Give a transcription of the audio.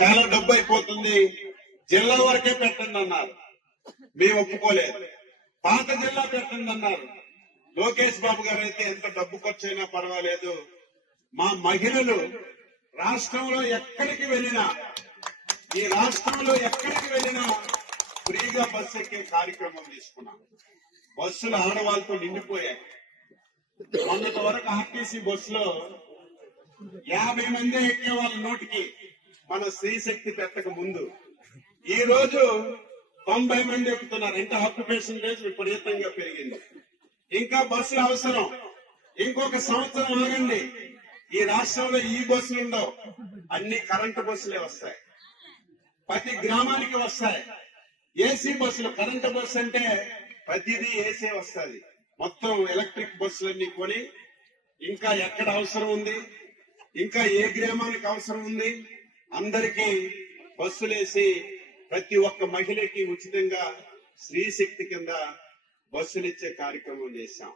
చాలా డబ్బు అయిపోతుంది, జిల్లా వరకే పెట్టండి అన్నారు. మేము ఒప్పుకోలేదు. పాత జిల్లా పెట్టండి అన్నారు. లోకేష్ బాబు గారు అయితే ఎంత డబ్బు ఖర్చైనా పర్వాలేదు, మా మహిళలు రాష్ట్రంలో ఎక్కడికి వెళ్ళినా, ఈ రాష్ట్రంలో ఎక్కడికి వెళ్ళినా ఫ్రీగా బస్సు ఎక్కే కార్యక్రమం తీసుకున్నాం. బస్సులు ఆడవాళ్ళతో నిండిపోయాయి. మొన్నటి వరకు ఆర్టీసీ బస్సులో 50 మంది ఎక్కే వాళ్ళ నోటికి మన స్త్రీశక్తి పెట్టక ముందు ఈ రోజు 90 మంది ఎక్కుతున్నారు. ఇంకా ఆక్యుపేషన్ రేట్ విపరీతంగా పెరిగింది. ఇంకా బస్సులు అవసరం. ఇంకొక సంవత్సరం ఆగండి, ఈ రాష్ట్రంలో ఈ బస్సులు ఉండవు, అన్ని కరెంటు బస్సులే వస్తాయి. ప్రతి గ్రామానికి వస్తాయి ఏసీ బస్సులు. కరెంటు బస్సు అంటే ప్రతిదీ ఏసీ వస్తుంది. మొత్తం ఎలక్ట్రిక్ బస్సులన్నీ కొని ఇంకా ఎక్కడ అవసరం ఉంది, ఇంకా ఏ గ్రామానికి అవసరం ఉంది, అందరికీ బస్సులేసి ప్రతి ఒక్క మహిళకి ఉచితంగా స్త్రీశక్తి కింద బస్సులు ఇచ్చే కార్యక్రమం చేశాం.